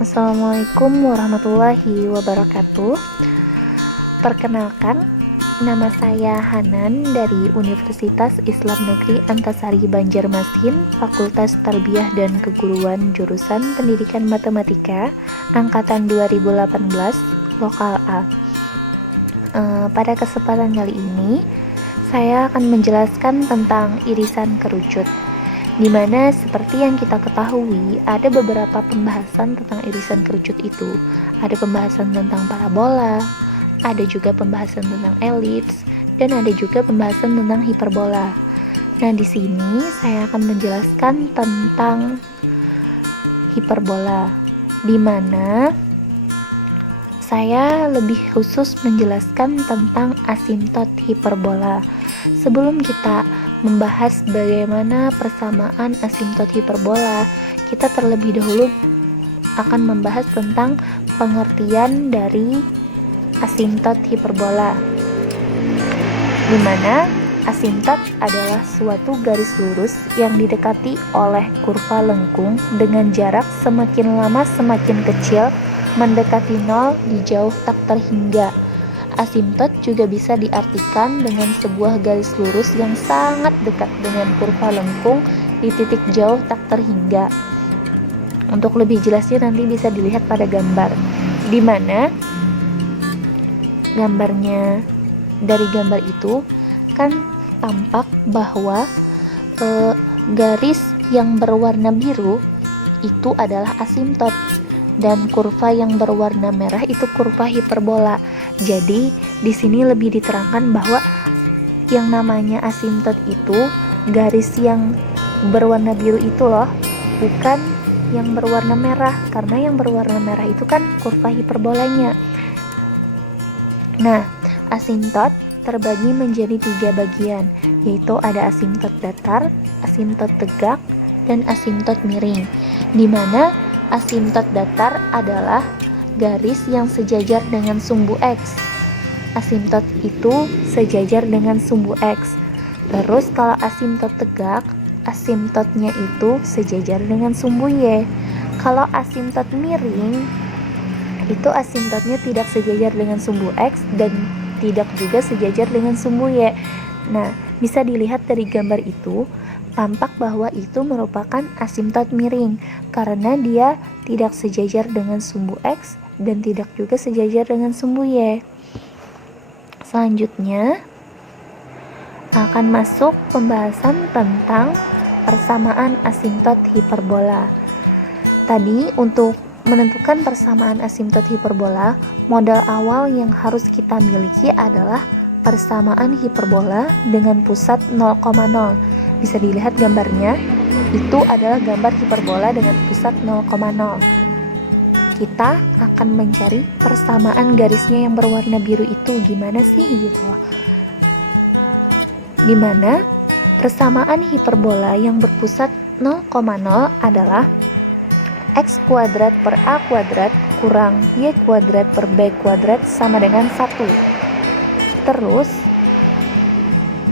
Assalamualaikum warahmatullahi wabarakatuh. Perkenalkan, nama saya Hanan dari Universitas Islam Negeri Antasari Banjarmasin, Fakultas Tarbiyah dan Keguruan, jurusan Pendidikan Matematika, Angkatan 2018, Lokal A. Pada kesempatan kali ini, saya akan menjelaskan tentang irisan kerucut, di mana seperti yang kita ketahui ada beberapa pembahasan tentang irisan kerucut itu. Ada pembahasan tentang parabola, ada juga pembahasan tentang elips, dan ada juga pembahasan tentang hiperbola. Nah, di sini saya akan menjelaskan tentang hiperbola, di mana saya lebih khusus menjelaskan tentang asimtot hiperbola. Sebelum kita membahas bagaimana persamaan asimtot hiperbola, kita terlebih dahulu akan membahas tentang pengertian dari asimtot hiperbola, di mana asimtot adalah suatu garis lurus yang didekati oleh kurva lengkung dengan jarak semakin lama semakin kecil mendekati nol di jauh tak terhingga. Asimtot juga bisa diartikan dengan sebuah garis lurus yang sangat dekat dengan kurva lengkung di titik jauh tak terhingga. Untuk lebih jelasnya nanti bisa dilihat pada gambar, di mana dari gambar itu kan tampak bahwa garis yang berwarna biru itu adalah asimtot, dan kurva yang berwarna merah itu kurva hiperbola. Jadi di sini lebih diterangkan bahwa yang namanya asimtot itu garis yang berwarna biru itu loh, bukan yang berwarna merah, karena yang berwarna merah itu kan kurva hiperbolanya. Nah, asimtot terbagi menjadi 3 bagian, yaitu ada asimtot datar, asimtot tegak, dan asimtot miring, di mana asimtot datar adalah garis yang sejajar dengan sumbu X. Asimtot itu sejajar dengan sumbu X. Terus kalau asimtot tegak, asimtotnya itu sejajar dengan sumbu Y. Kalau asimtot miring, itu asimtotnya tidak sejajar dengan sumbu X dan tidak juga sejajar dengan sumbu Y. Nah, bisa dilihat dari gambar itu, tampak bahwa itu merupakan asimtot miring karena dia tidak sejajar dengan sumbu X dan tidak juga sejajar dengan sumbu Y. Selanjutnya akan masuk pembahasan tentang persamaan asimtot hiperbola. Tadi untuk menentukan persamaan asimtot hiperbola, modal awal yang harus kita miliki adalah persamaan hiperbola dengan pusat 0,0. Bisa dilihat gambarnya, itu adalah gambar hiperbola dengan pusat 0,0. Kita akan mencari persamaan garisnya yang berwarna biru itu gimana sih gitu. Dimana persamaan hiperbola yang berpusat 0,0 adalah x kuadrat per a kuadrat kurang y kuadrat per b kuadrat sama dengan 1. Terus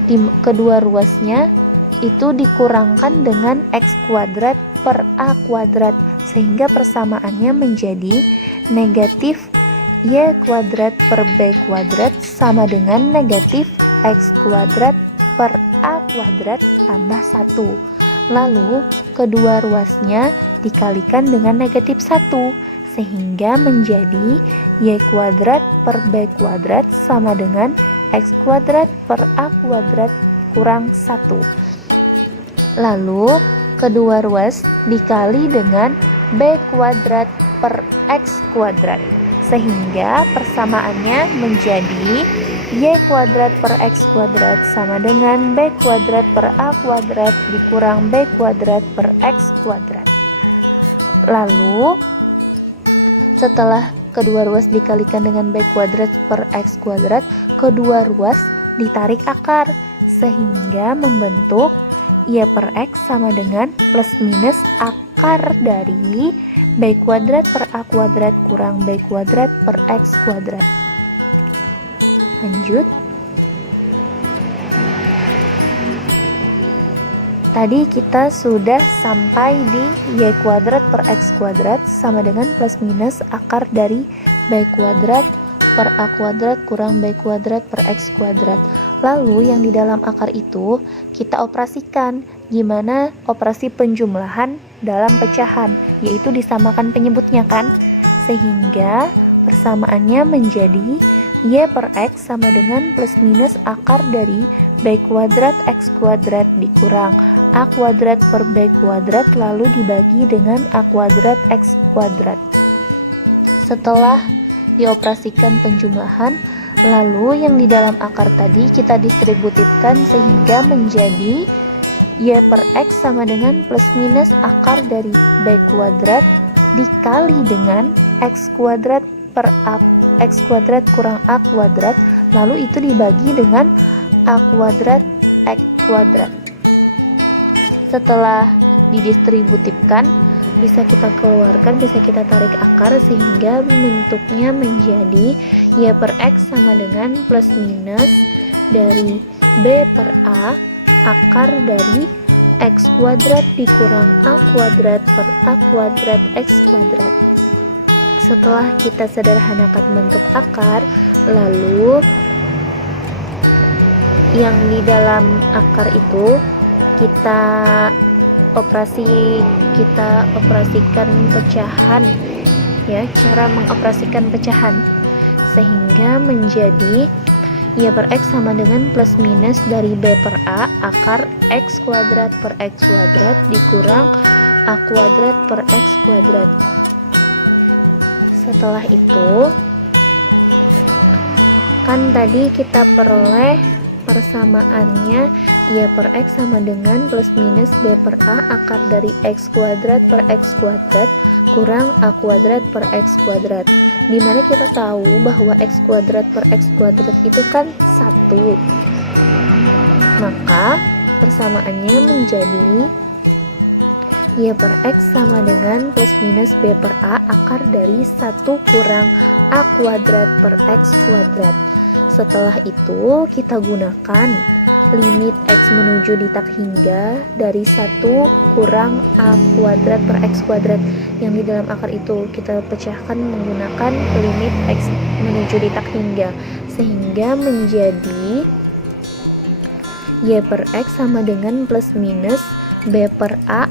di kedua ruasnya itu dikurangkan dengan x kuadrat per a kuadrat, sehingga persamaannya menjadi negatif y kuadrat per b kuadrat sama dengan negatif x kuadrat per a kuadrat tambah 1. Lalu kedua ruasnya dikalikan dengan negatif 1, sehingga menjadi y kuadrat per b kuadrat sama dengan x kuadrat per a kuadrat kurang 1. Lalu kedua ruas dikali dengan b kuadrat per x kuadrat, sehingga persamaannya menjadi y kuadrat per x kuadrat sama dengan b kuadrat per a kuadrat dikurang b kuadrat per x kuadrat. Lalu setelah kedua ruas dikalikan dengan b kuadrat per x kuadrat, kedua ruas ditarik akar, sehingga membentuk y per x sama dengan plus minus akar dari b kuadrat per a kuadrat kurang b kuadrat per x kuadrat. Lanjut. Tadi kita sudah sampai di y kuadrat per x kuadrat sama dengan plus minus akar dari b kuadrat per a kuadrat kurang b kuadrat per x kuadrat. Lalu yang di dalam akar itu kita operasikan. Gimana operasi penjumlahan dalam pecahan, yaitu disamakan penyebutnya kan? Sehingga persamaannya menjadi y per x sama dengan plus minus akar dari b kuadrat x kuadrat dikurang a kuadrat per b kuadrat lalu dibagi dengan a kuadrat x kuadrat. Setelah dioperasikan penjumlahan, lalu yang di dalam akar tadi kita distributifkan sehingga menjadi y per x sama dengan plus minus akar dari b kuadrat dikali dengan x kuadrat per a x kuadrat kurang a kuadrat, lalu itu dibagi dengan a kuadrat x kuadrat. Setelah didistributifkan, bisa kita keluarkan, bisa kita tarik akar sehingga bentuknya menjadi y per x sama dengan plus minus dari b per a akar dari x kuadrat dikurang a kuadrat per a kuadrat x kuadrat. Setelah kita sederhanakan bentuk akar, lalu yang di dalam akar itu kita operasikan pecahan, ya, cara mengoperasikan pecahan sehingga menjadi y per x sama dengan plus minus dari b per a akar x kuadrat per x kuadrat dikurang a kuadrat per x kuadrat. Setelah itu kan tadi kita peroleh persamaannya y per x sama dengan plus minus b per a akar dari x kuadrat per x kuadrat kurang a kuadrat per x kuadrat, dimana kita tahu bahwa x kuadrat per x kuadrat itu kan 1, maka persamaannya menjadi y per x sama dengan plus minus b per a akar dari 1 kurang a kuadrat per x kuadrat. Setelah itu kita gunakan limit x menuju di tak hingga dari 1 kurang a kuadrat per x kuadrat yang di dalam akar itu kita pecahkan menggunakan limit x menuju di tak hingga, sehingga menjadi y per x sama dengan plus minus b per a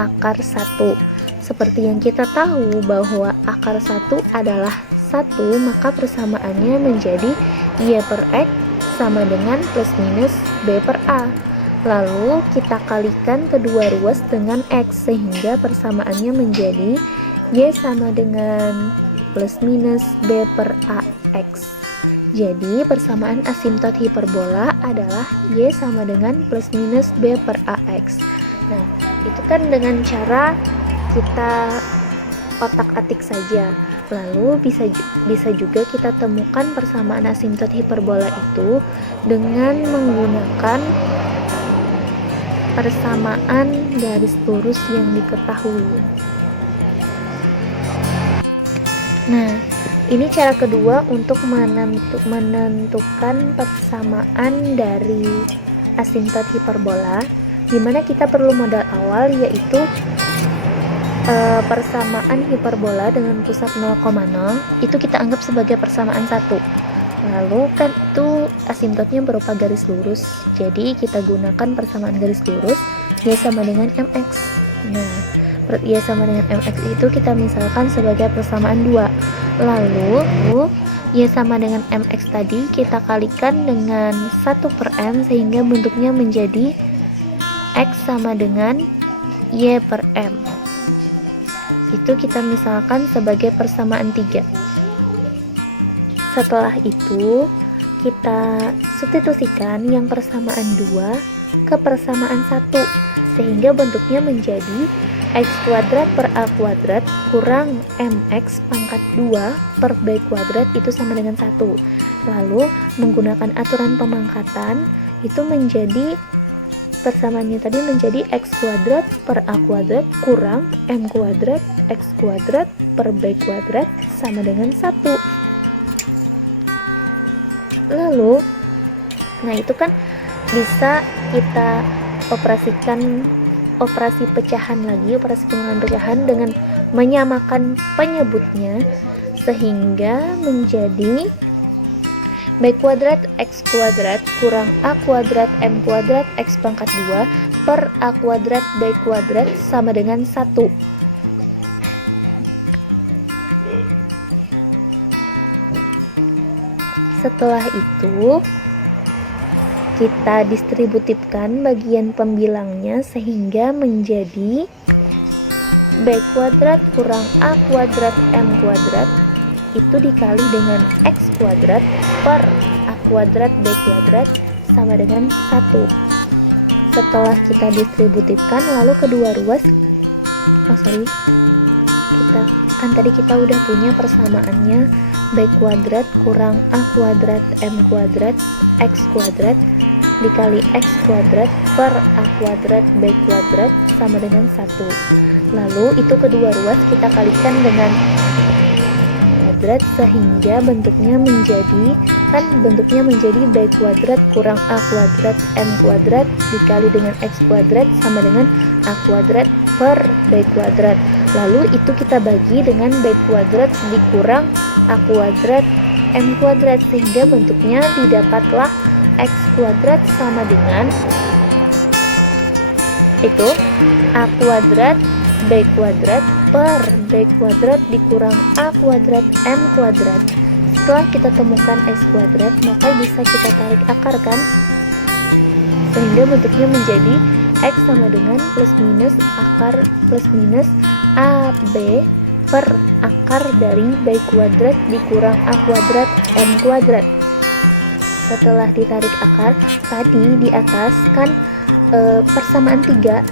akar 1. Seperti yang kita tahu bahwa akar 1 adalah 1, maka persamaannya menjadi y per x sama dengan plus minus b per a. Lalu kita kalikan kedua ruas dengan x sehingga persamaannya menjadi y sama dengan plus minus b per a x. Jadi persamaan asimtot hiperbola adalah y sama dengan plus minus b per a x. Nah, itu kan dengan cara kita otak-atik saja. Lalu bisa juga kita temukan persamaan asimtot hiperbola itu dengan menggunakan persamaan garis lurus yang diketahui. Nah, ini cara kedua untuk menentukan persamaan dari asimtot hiperbola, di mana kita perlu modal awal yaitu persamaan hiperbola dengan pusat 0,0 itu kita anggap sebagai persamaan 1. Lalu kan itu asimtotnya berupa garis lurus, jadi kita gunakan persamaan garis lurus y sama dengan mx. Nah, y sama dengan mx itu kita misalkan sebagai persamaan 2. Lalu y sama dengan mx tadi kita kalikan dengan 1 per m sehingga bentuknya menjadi x sama dengan y per m. Itu kita misalkan sebagai persamaan 3. Setelah itu kita substitusikan yang persamaan 2 ke persamaan 1 sehingga bentuknya menjadi x kuadrat per a kuadrat kurang mx pangkat 2 per b kuadrat itu sama dengan 1. Lalu menggunakan aturan pemangkatan itu menjadi persamaannya tadi menjadi x kuadrat per a kuadrat kurang m kuadrat x kuadrat per b kuadrat sama dengan 1. Lalu, nah itu kan bisa kita operasikan operasi pecahan lagi, operasi pengulangan pecahan dengan menyamakan penyebutnya sehingga menjadi B kuadrat X kuadrat kurang A kuadrat M kuadrat X pangkat 2 per A kuadrat B kuadrat sama dengan 1. Setelah itu kita distributifkan bagian pembilangnya sehingga menjadi B kuadrat kurang A kuadrat M kuadrat itu dikali dengan X kuadrat per A kuadrat B kuadrat sama dengan 1. Setelah kita distributifkan, lalu kedua ruas tadi kita udah punya persamaannya B kuadrat kurang A kuadrat M kuadrat X kuadrat dikali X kuadrat per A kuadrat B kuadrat sama dengan 1. Lalu itu kedua ruas kita kalikan dengan kuadrat sehingga bentuknya menjadi B kuadrat kurang A kuadrat M kuadrat dikali dengan X kuadrat sama dengan A kuadrat per B kuadrat. Lalu itu kita bagi dengan B kuadrat dikurang A kuadrat M kuadrat sehingga bentuknya didapatlah X kuadrat sama dengan itu A kuadrat B kuadrat per B kuadrat dikurang A kuadrat M kuadrat. Setelah kita temukan X kuadrat, maka bisa kita tarik akar kan, sehingga bentuknya menjadi X sama dengan plus minus akar plus minus AB per akar dari B kuadrat dikurang A kuadrat M kuadrat. Setelah ditarik akar, tadi di atas kan persamaan 3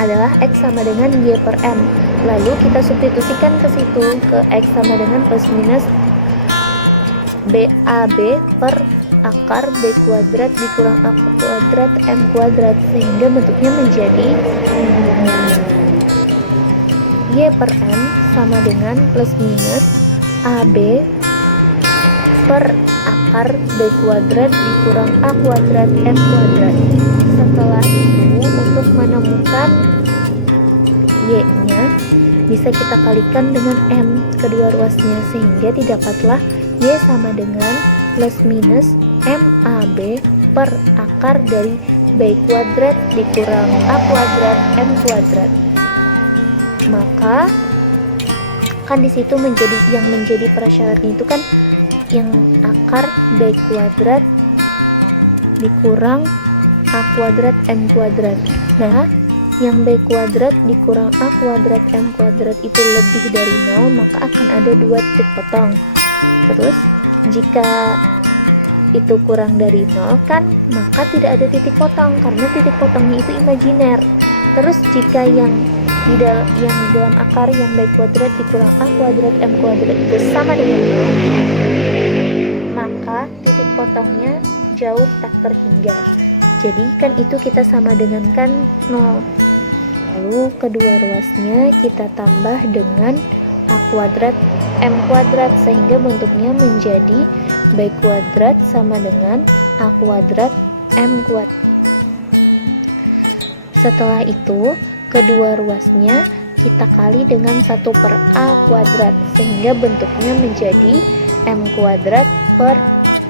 adalah X sama dengan Y per M. Lalu kita substitusikan ke situ, ke X sama dengan plus minus BAB per akar B kuadrat dikurang A kuadrat M kuadrat sehingga bentuknya menjadi Y per M sama dengan plus minus AB per akar B kuadrat dikurang A kuadrat M kuadrat. Setelah itu untuk menemukan Y-nya bisa kita kalikan dengan M kedua ruasnya sehingga didapatlah Y sama dengan plus minus MAB per akar dari B kuadrat dikurang A kuadrat M kuadrat. Maka kan disitu yang menjadi prasyaratnya itu kan yang akar B kuadrat dikurang A kuadrat M kuadrat. Nah, yang B kuadrat dikurang A kuadrat M kuadrat itu lebih dari 0, maka akan ada 2 titik potong. Terus jika itu kurang dari 0 kan, maka tidak ada titik potong karena titik potongnya itu imajiner. Terus jika yang di dalam akar yang B kuadrat dikurang A kuadrat M kuadrat itu sama dengan 0, maka titik potongnya jauh tak terhingga. Jadi kan itu kita sama dengan kan 0. Lalu kedua ruasnya kita tambah dengan A kuadrat M kuadrat sehingga bentuknya menjadi B kuadrat sama dengan A kuadrat M kuadrat. Setelah itu kedua ruasnya kita kali dengan 1 per A kuadrat sehingga bentuknya menjadi M kuadrat per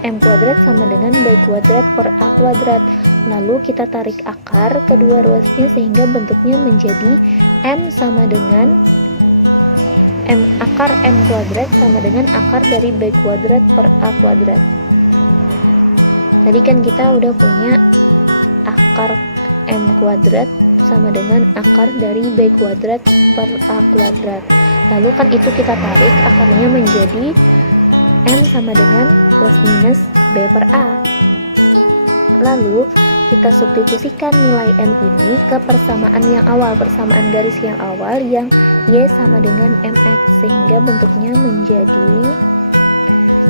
M kuadrat sama dengan B kuadrat per A kuadrat. Lalu kita tarik akar kedua ruasnya sehingga bentuknya menjadi M sama dengan akar M kuadrat sama dengan akar dari B kuadrat per A kuadrat. Tadi kan kita udah punya akar M kuadrat sama dengan akar dari B kuadrat per A kuadrat. Lalu kan itu kita tarik akarnya menjadi M sama dengan plus minus B per A. Lalu kita substitusikan nilai M ini ke persamaan yang awal, persamaan garis yang awal yang Y sama dengan MX sehingga bentuknya menjadi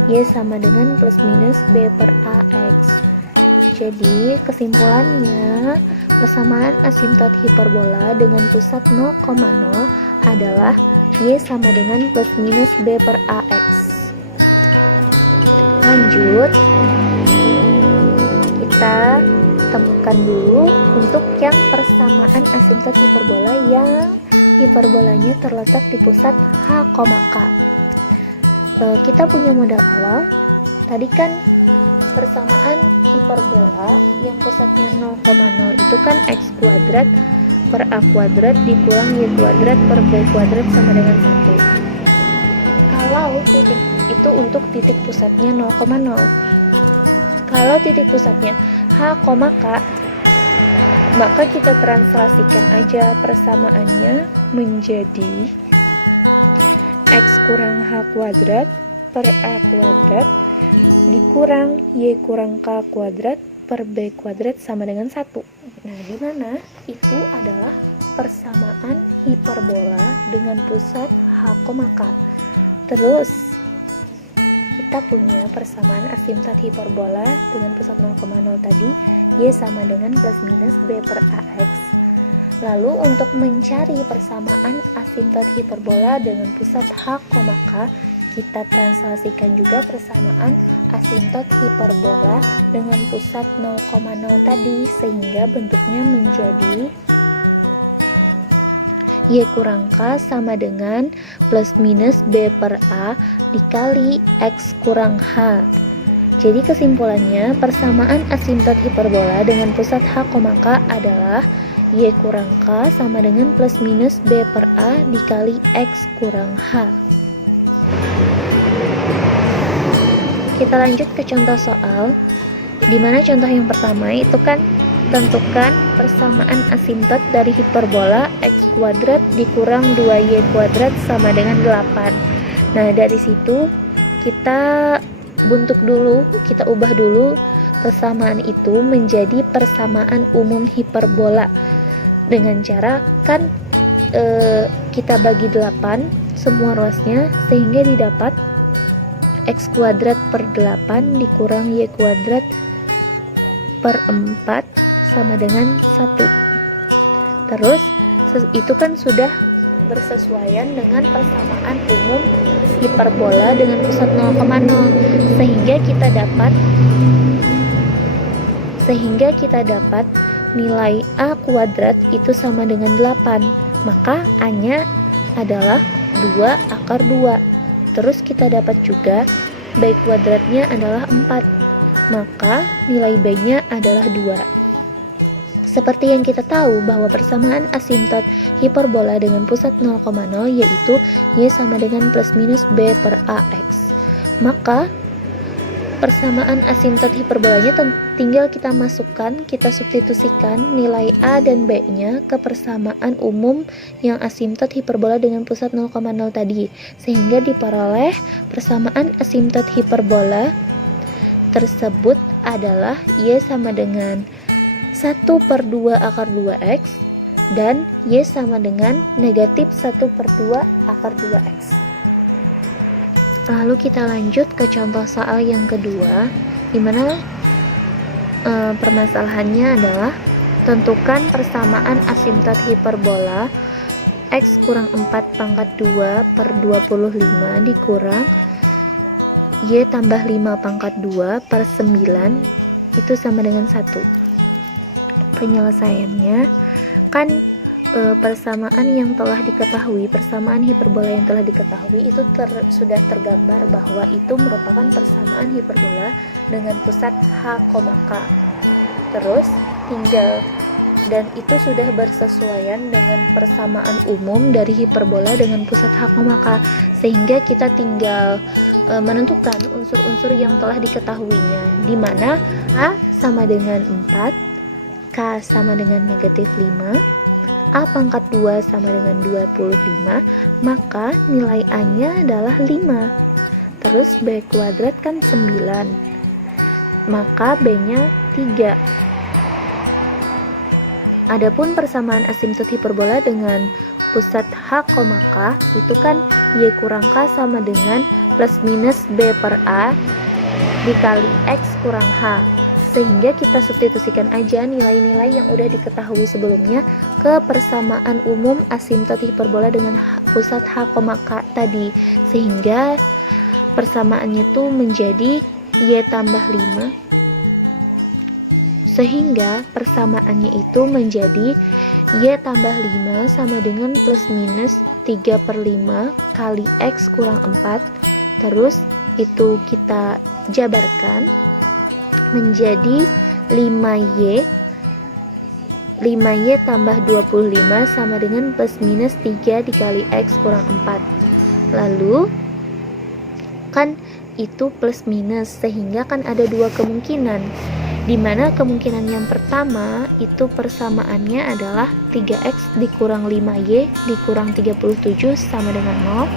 Y sama dengan plus minus B per AX. Jadi kesimpulannya persamaan asimtot hiperbola dengan pusat 0,0 adalah Y sama dengan plus minus B per AX. Lanjut, kita temukan dulu untuk yang persamaan asimtot hiperbola yang hiperbolanya terletak di pusat H, K. Kita punya modal awal. Tadi kan persamaan hiperbola yang pusatnya 0,0 itu kan x kuadrat per a kuadrat dikurang y kuadrat per b kuadrat sama dengan 1. Kalau titik itu untuk titik pusatnya 0,0. Kalau titik pusatnya H, K, maka kita translasikan aja persamaannya menjadi x kurang h kuadrat per a kuadrat dikurang y kurang k kuadrat per b kuadrat sama dengan 1. Nah, di mana itu adalah persamaan hiperbola dengan pusat H, K. Terus kita punya persamaan asimtot hiperbola dengan pusat 0,0 tadi, y sama dengan plus minus b per ax. Lalu untuk mencari persamaan asimtot hiperbola dengan pusat H, K, kita translasikan juga persamaan asimtot hiperbola dengan pusat 0,0 tadi, sehingga bentuknya menjadi y kurang k sama dengan plus minus b per a dikali x kurang h. Jadi kesimpulannya persamaan asimtot hiperbola dengan pusat H, K adalah y kurang k sama dengan plus minus b per a dikali x kurang h. Kita lanjut ke contoh soal, di mana contoh yang pertama itu kan tentukan persamaan asimtot dari hiperbola x kuadrat dikurang 2y kuadrat sama dengan 8. Nah, dari situ kita bentuk dulu, kita ubah dulu persamaan itu menjadi persamaan umum hiperbola dengan cara kan kita bagi 8 semua ruasnya, sehingga didapat x kuadrat per 8 dikurang y kuadrat per 4 sama dengan 1. Terus itu kan sudah bersesuaian dengan persamaan umum hiperbola dengan pusat 0,0, sehingga kita dapat nilai a kuadrat itu sama dengan 8, maka a nya adalah 2 akar 2. Terus kita dapat juga b kuadratnya adalah 4, maka nilai b nya adalah 2. Seperti yang kita tahu bahwa persamaan asimtot hiperbola dengan pusat 0,0 yaitu y sama dengan plus minus b per ax. Maka persamaan asimtot hiperbolanya tinggal kita masukkan, kita substitusikan nilai a dan b nya ke persamaan umum yang asimtot hiperbola dengan pusat 0,0 tadi, sehingga diperoleh persamaan asimtot hiperbola tersebut adalah y sama dengan 1 per 2 akar 2x dan y sama dengan negatif 1 per 2 akar 2x. Lalu kita lanjut ke contoh soal yang kedua, di mana permasalahannya adalah tentukan persamaan asimtot hiperbola x kurang 4 pangkat 2 per 25 dikurang y tambah 5 pangkat 2 per 9 itu sama dengan 1. Penyelesaiannya kan persamaan yang telah diketahui, persamaan hiperbola yang telah diketahui itu sudah tergambar bahwa itu merupakan persamaan hiperbola dengan pusat H, K. Terus tinggal, dan itu sudah bersesuaian dengan persamaan umum dari hiperbola dengan pusat H, K, sehingga kita tinggal menentukan unsur-unsur yang telah diketahuinya, di mana A sama dengan 4, K sama dengan negatif 5, A pangkat 2 sama dengan 25, maka nilai A nya adalah 5. Terus B kuadrat kan 9, maka B nya 3. Adapun persamaan asimtot hiperbola dengan pusat H, K itu kan Y kurang K sama dengan plus minus B per A dikali X kurang H, sehingga kita substitusikan aja nilai-nilai yang udah diketahui sebelumnya ke persamaan umum asimtot hiperbola dengan pusat H, K tadi, sehingga persamaannya tuh menjadi Y tambah 5 Sehingga persamaannya itu menjadi Y tambah 5 sama dengan plus minus 3/5 kali X kurang 4. Terus itu kita jabarkan menjadi 5Y tambah 25 sama dengan plus minus 3 dikali X kurang 4. Lalu kan itu plus minus, sehingga kan ada dua kemungkinan, dimana kemungkinan yang pertama itu persamaannya adalah 3X dikurang 5Y dikurang 37 sama dengan 0,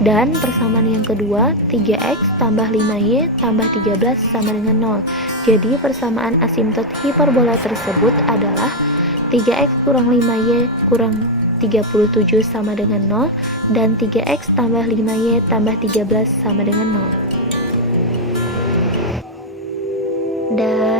dan persamaan yang kedua 3X tambah 5Y tambah 13 sama dengan 0. Jadi persamaan asimtot hiperbola tersebut adalah 3X kurang 5Y kurang 37 sama dengan 0, dan 3X tambah 5Y tambah 13 sama dengan 0. Dan